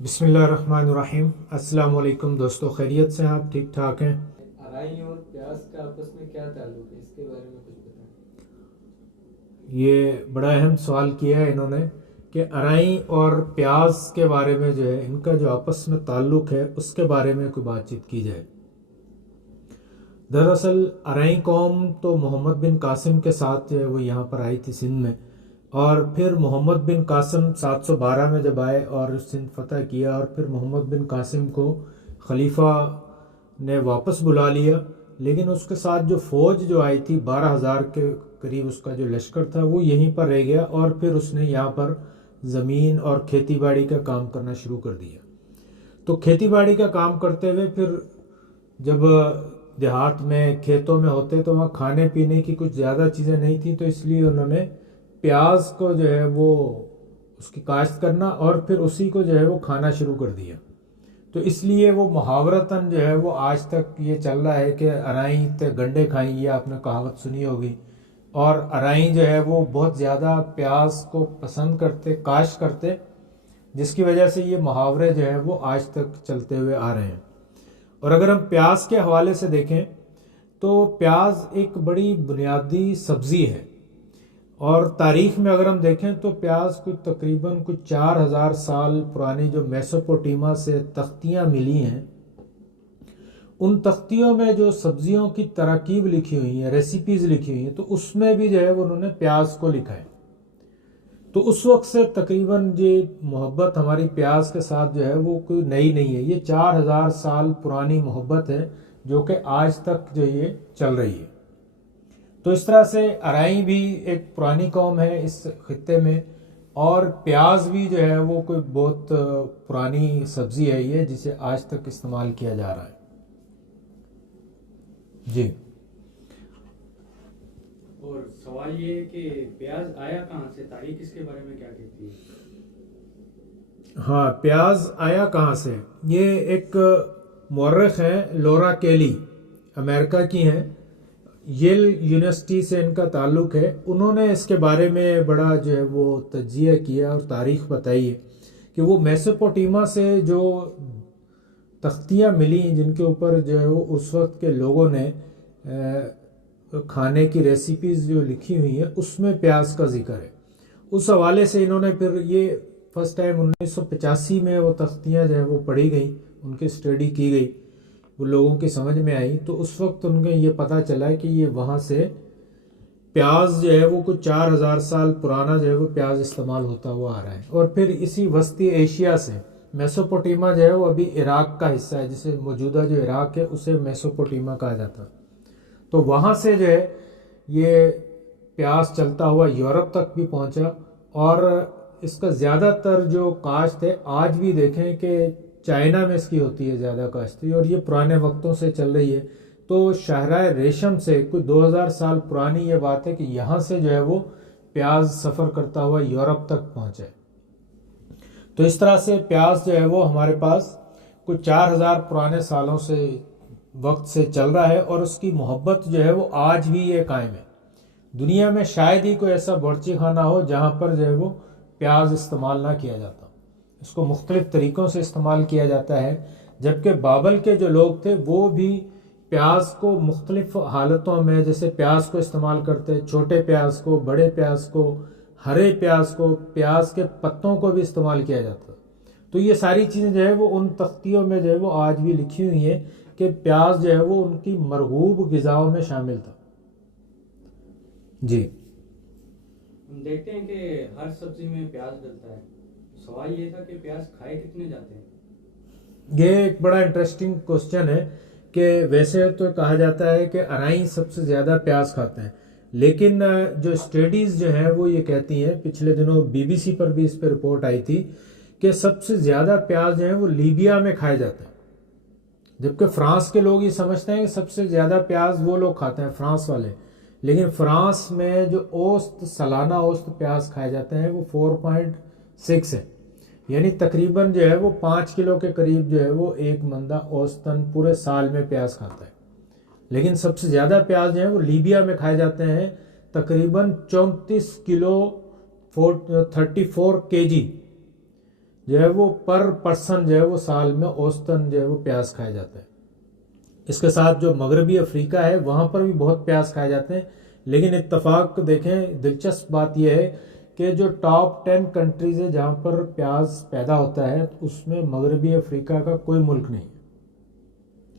बिस्मिल्लाहिर्रहमानिर्रहीम। अस्सलाम वालेकुम दोस्तों, खैरियत से हैं आप? ठीक ठाक हैं? अराई और प्याज का आपस में क्या ताल्लुक है, इसके बारे में कुछ बताएं। ये बड़ा अहम सवाल किया है इन्होंने कि अराई और प्याज के बारे में जो है इनका जो आपस में ताल्लुक है उसके बारे में कोई बातचीत की जाए। दरअसल अराई कौम तो मोहम्मद बिन कासिम के साथ जो है वो यहाँ पर आई थी सिंध में, और फिर मोहम्मद बिन कासिम 712 में जब आए और सिंध फतह किया, और फिर मोहम्मद बिन कासिम को खलीफा ने वापस बुला लिया। लेकिन उसके साथ जो फ़ौज जो आई थी 12,000 के करीब उसका जो लश्कर था वो यहीं पर रह गया, और फिर उसने यहाँ पर ज़मीन और खेती बाड़ी का काम करना शुरू कर दिया। तो खेती बाड़ी का काम करते हुए फिर जब देहात में खेतों में होते तो वहाँ खाने पीने की कुछ ज़्यादा चीज़ें नहीं थी, तो इसलिए उन्होंने प्याज को जो है वो उसकी काश्त करना और फिर उसी को जो है वो खाना शुरू कर दिया। तो इसलिए वो मुहावरतन जो है वो आज तक ये चल रहा है कि अराई ते गंडे खाई, ये आपने कहावत सुनी होगी। और अराई जो है वो बहुत ज़्यादा प्याज को पसंद करते, काश्त करते, जिसकी वजह से ये मुहावरे जो है वो आज तक चलते हुए आ रहे हैं। और अगर हम प्याज के हवाले से देखें तो प्याज एक बड़ी बुनियादी सब्ज़ी है, और तारीख में अगर हम देखें तो प्याज कुछ 4,000 साल पुरानी जो मेसोपोटामिया से तख्तियाँ मिली हैं, उन तख्तियों में जो सब्जियों की तरकीब लिखी हुई है, रेसिपीज़ लिखी हुई हैं, तो उसमें भी जो है उन्होंने प्याज को लिखा है। तो उस वक्त से तकरीबन ये मोहब्बत हमारी प्याज के साथ जो है वो कोई नई नहीं है, ये 4,000 साल पुरानी मोहब्बत है जो कि आज तक जो ये चल रही है। तो इस तरह से अराई भी एक पुरानी कौम है इस खित्ते में, और प्याज भी जो है वो कोई बहुत पुरानी सब्जी है ये, जिसे आज तक इस्तेमाल किया जा रहा है। जी और सवाल ये है कि प्याज आया कहाँ से, तारीख इसके बारे में क्या कहती है। हाँ, प्याज आया कहाँ से? ये एक मौर्रख हैं, लौरा केली, अमेरिका की हैं, येल यूनिवर्सिटी से इनका ताल्लुक है। उन्होंने इसके बारे में बड़ा जो है वो तज्जिया किया और तारीख बताई है कि वो मेसोपोटामिया से जो तख्तियाँ मिली जिनके ऊपर जो है वो उस वक्त के लोगों ने खाने की रेसिपीज़ जो लिखी हुई हैं उसमें प्याज का जिक्र है। उस हवाले से इन्होंने फिर ये फर्स्ट टाइम 1985 में वो तख्तियाँ जो है वो पढ़ी गई, उनकी स्टडी की गई, वो लोगों की समझ में आई। तो उस वक्त उनको ये पता चला कि ये वहाँ से प्याज जो है वो कुछ 4,000 साल पुराना जो है वो प्याज इस्तेमाल होता हुआ आ रहा है। और फिर इसी वस्ती एशिया से मेसोपोटामिया जो है वो अभी इराक का हिस्सा है, जिसे मौजूदा जो इराक है उसे मेसोपोटामिया कहा जाता है। तो वहाँ से जो है ये प्याज चलता हुआ यूरोप तक भी पहुँचा, और इसका ज़्यादातर जो काश्त है आज भी देखें कि चाइना में इसकी होती है ज़्यादा काश्ती, और ये पुराने वक्तों से चल रही है। तो शाहराह रेशम से कुछ 2,000 साल पुरानी ये बात है कि यहाँ से जो है वो प्याज सफ़र करता हुआ यूरोप तक पहुँचा है। तो इस तरह से प्याज जो है वो हमारे पास कुछ 4,000 पुराने सालों से वक्त से चल रहा है, और उसकी मोहब्बत जो है वो आज भी ये कायम है। दुनिया में शायद ही कोई ऐसा बावर्ची खाना हो जहाँ पर जो है वो प्याज इस्तेमाल ना किया जाता। इसको मुख्तलिफ़ तरीक़ों से इस्तेमाल किया जाता है, जबकि बाबल के जो लोग थे वो भी प्याज को मुख्तलिफ़ हालतों में, जैसे प्याज को इस्तेमाल करते, छोटे प्याज को, बड़े प्याज को, हरे प्याज को, प्याज के पत्तों को भी इस्तेमाल किया जाता। तो ये सारी चीज़ें जो है वो उन तख्तियों में जो है वो आज भी लिखी हुई हैं कि प्याज जो है वो उनकी मरगूब ग़िज़ाओं में शामिल था। जी, हम देखते हैं कि हर सब्जी में प्याज डलता है। सवाल ये था कि प्याज खाए कितने जाते हैं। ये एक बड़ा इंटरेस्टिंग क्वेश्चन है कि वैसे तो कहा जाता है कि अराई सबसे ज़्यादा प्याज खाते हैं, लेकिन जो स्टडीज़ जो हैं वो ये कहती हैं, पिछले दिनों बीबीसी पर भी इस पर रिपोर्ट आई थी कि सबसे ज़्यादा प्याज जो है वो लीबिया में खाए जाते हैं। जबकि फ्रांस के लोग ये समझते हैं कि सबसे ज़्यादा प्याज वो लोग खाते हैं, फ्रांस वाले। लेकिन फ्रांस में जो औसत सालाना औसत प्याज खाए जाते हैं वो 4.6 है, यानी तकरीबन जो है वो 5 किलो के करीब जो है वो एक बंदा औसतन पूरे साल में प्याज खाता है। लेकिन सबसे ज़्यादा प्याज जो है वो लीबिया में खाए जाते हैं, तकरीबन 34 किलो 34 kg जो है वो पर पर्सन जो है वो साल में औसतन जो है वो प्याज खाया जाता है। इसके साथ जो मगरबी अफ्रीका है वहाँ पर भी बहुत प्याज खाए जाते हैं, लेकिन इत्तफाक देखें दिलचस्प बात यह है कि जो टॉप 10 कंट्रीज है जहाँ पर प्याज पैदा होता है उसमें मगरबी अफ्रीका का कोई मुल्क नहीं है,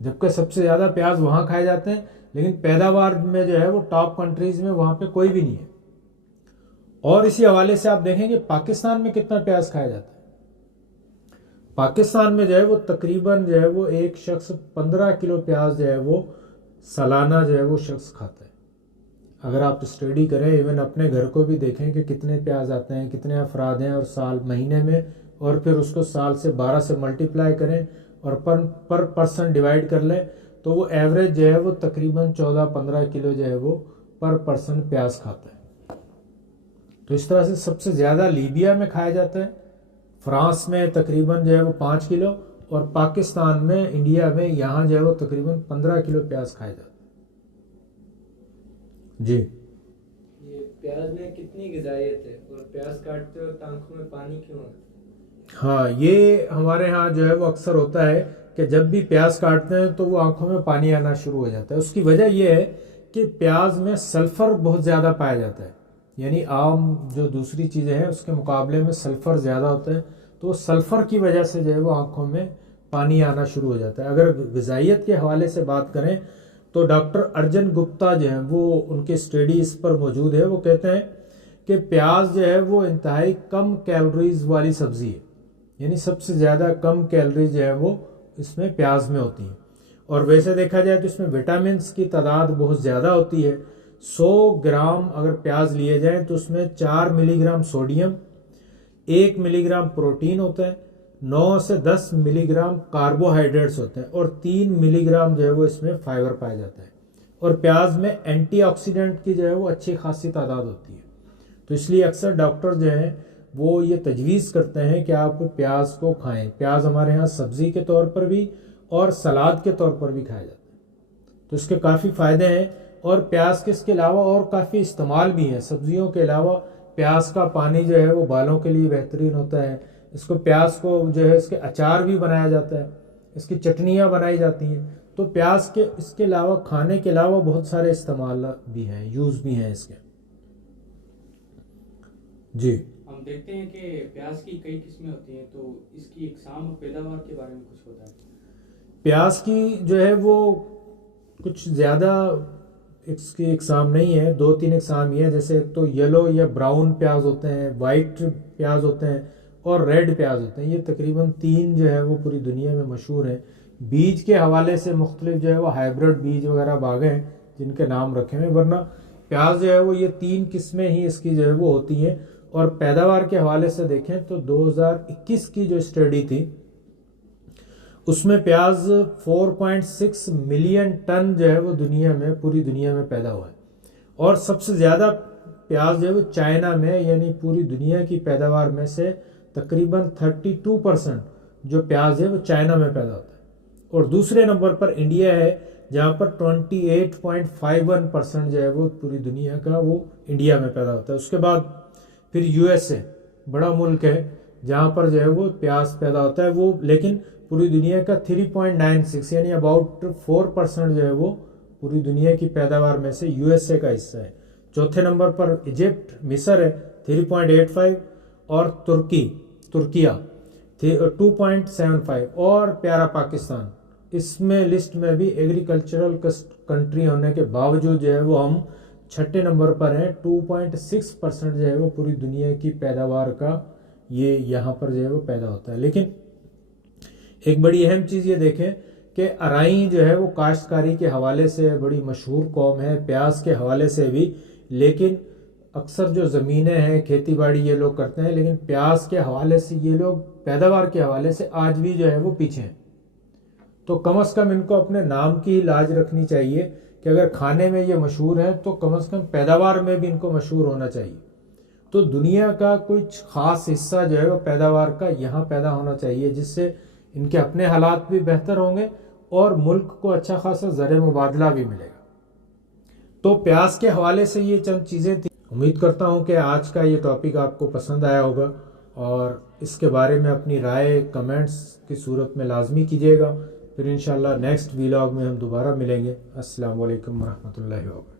जबकि सबसे ज़्यादा प्याज वहाँ खाए जाते हैं, लेकिन पैदावार में जो है वो टॉप कंट्रीज में वहाँ पे कोई भी नहीं है। और इसी हवाले से आप देखेंगे पाकिस्तान में कितना प्याज खाया जाता है। पाकिस्तान में जो है वो तकरीबन जो है वो एक शख्स 15 किलो प्याज जो है वो सालाना जो है वो शख्स खाता है। अगर आप स्टडी करें, इवन अपने घर को भी देखें कि कितने प्याज आते हैं, कितने अफराद हैं और साल महीने में, और फिर उसको साल से 12 से मल्टीप्लाई करें और पर पर्सन डिवाइड कर लें, तो वो एवरेज जो है वो तकरीबन 14-15 किलो जो है वो पर पर्सन प्याज खाता है। तो इस तरह से सबसे ज़्यादा लीबिया में खाया जाता है, फ्रांस में तकरीबन जो है वो 5 किलो, और पाकिस्तान में, इंडिया में, यहाँ जो है वो तकरीबन 15 किलो प्याज खाया जाता है। जी, ये प्याज में कितनी ग़िज़ाइयत है और प्याज काटते वक्त आंखों में पानी क्यों आता है? हाँ, ये हमारे यहाँ जो है वो अक्सर होता है कि जब भी प्याज काटते हैं तो वो आंखों में पानी आना शुरू हो जाता है। उसकी वजह यह है कि प्याज में सल्फ़र बहुत ज़्यादा पाया जाता है, यानी आम जो दूसरी चीज़ें हैं उसके मुकाबले में सल्फ़र ज़्यादा होता है, तो सल्फ़र की वजह से जो है वो आंखों में पानी आना शुरू हो जाता है। अगर ग़िज़ाइयत के हवाले से बात करें तो डॉक्टर अर्जुन गुप्ता जो हैं वो, उनके स्टडी इस पर मौजूद है, वो कहते हैं कि प्याज जो है वो इंतहाई कम कैलोरीज वाली सब्ज़ी है, यानी सबसे ज़्यादा कम कैलोरीज जो है वो इसमें प्याज में होती हैं। और वैसे देखा जाए तो इसमें विटामिन्स की तादाद बहुत ज़्यादा होती है। 100 ग्राम अगर प्याज लिए जाएं तो उसमें 4 मिलीग्राम सोडियम, 1 मिलीग्राम प्रोटीन होता है, 9 से 10 मिलीग्राम कार्बोहाइड्रेट्स होते हैं, और 3 मिलीग्राम जो है वो इसमें फाइबर पाया जाता है। और प्याज में एंटीऑक्सीडेंट की जो है वो अच्छी खासी तादाद होती है। तो इसलिए अक्सर डॉक्टर जो हैं वो ये तजवीज़ करते हैं कि आप प्याज को खाएं। प्याज हमारे यहाँ सब्ज़ी के तौर पर भी और सलाद के तौर पर भी खाया जाता है, तो इसके काफ़ी फ़ायदे हैं। और प्याज के इसके अलावा और काफ़ी इस्तेमाल भी हैं। सब्जियों के अलावा प्याज का पानी जो है वो बालों के लिए बेहतरीन होता है। इसको, प्याज को जो है इसके अचार भी बनाया जाता है, इसकी चटनियाँ बनाई जाती हैं। तो प्याज के इसके अलावा, खाने के अलावा बहुत सारे इस्तेमाल भी हैं, यूज़ भी हैं इसके। जी, हम देखते हैं कि प्याज की कई किस्में होती हैं, तो इसकी इकसाम और पैदावार के बारे में कुछ होता है? प्याज की जो है वो कुछ ज़्यादा इसकी इकसाम नहीं है, 2-3 इकसाम ही है। जैसे एक तो येलो या ब्राउन प्याज होते हैं, वाइट प्याज होते हैं, और रेड प्याज होते हैं। ये तकरीबन 3 जो है वो पूरी दुनिया में मशहूर हैं। बीज के हवाले से मुख्तलिफ जो है वो हाइब्रिड बीज वगैरह बागें हैं जिनके नाम रखे हुए, वरना प्याज जो है वो ये 3 किस्में ही इसकी जो है वो होती हैं। और पैदावार के हवाले से देखें तो 2021 की जो स्टडी थी उसमें प्याज 4.6 मिलियन टन जो है वो दुनिया में, पूरी दुनिया में पैदा हुआ है। और सबसे ज़्यादा प्याज जो है वो चाइना में, यानी पूरी दुनिया की पैदावार में से तकरीबन 32% जो प्याज है वो चाइना में पैदा होता है। और दूसरे नंबर पर इंडिया है जहाँ पर 28.51% जो है वो पूरी दुनिया का वो इंडिया में पैदा होता है। उसके बाद फिर यूएसए बड़ा मुल्क है जहाँ पर जो है वो प्याज पैदा होता है, वो लेकिन पूरी दुनिया का 3.96 यानी अबाउट 4% जो है वो पूरी दुनिया की पैदावार में से यूएसए का हिस्सा है। चौथे नंबर पर इजिप्ट, मिस्र है 3.85, और तुर्किया 2.75, और प्यारा पाकिस्तान इसमें लिस्ट में भी एग्रीकल्चरल कंट्री होने के बावजूद जो है वो हम 6ठे नंबर पर हैं। 2.6% जो है वो पूरी दुनिया की पैदावार का ये यहाँ पर जो है वो पैदा होता है। लेकिन एक बड़ी अहम चीज़ ये देखें कि अराई जो है वो काश्तकारी के हवाले से बड़ी मशहूर कौम है, प्याज के हवाले से भी, लेकिन अक्सर जो ज़मीनें हैं खेती बाड़ी ये लोग करते हैं, लेकिन प्याज के हवाले से ये लोग पैदावार के हवाले से आज भी जो है वो पीछे हैं। तो कम से कम इनको अपने नाम की ही लाज रखनी चाहिए कि अगर खाने में ये मशहूर है तो कम से कम पैदावार में भी इनको मशहूर होना चाहिए। तो दुनिया का कुछ ख़ास हिस्सा जो है वो पैदावार का यहाँ पैदा होना चाहिए, जिससे इनके अपने हालात भी बेहतर होंगे और मुल्क को अच्छा खासा ज़र मुबादला भी मिलेगा। तो प्याज के हवाले से ये चंद चीज़ें थी। उम्मीद करता हूँ कि आज का ये टॉपिक आपको पसंद आया होगा। और इसके बारे में अपनी राय कमेंट्स की सूरत में लाजमी कीजिएगा। फिर इंशाल्लाह नेक्स्ट व्लॉग में हम दोबारा मिलेंगे। अस्सलाम वालेकुम रहमतुल्लाहि व बरकातहू।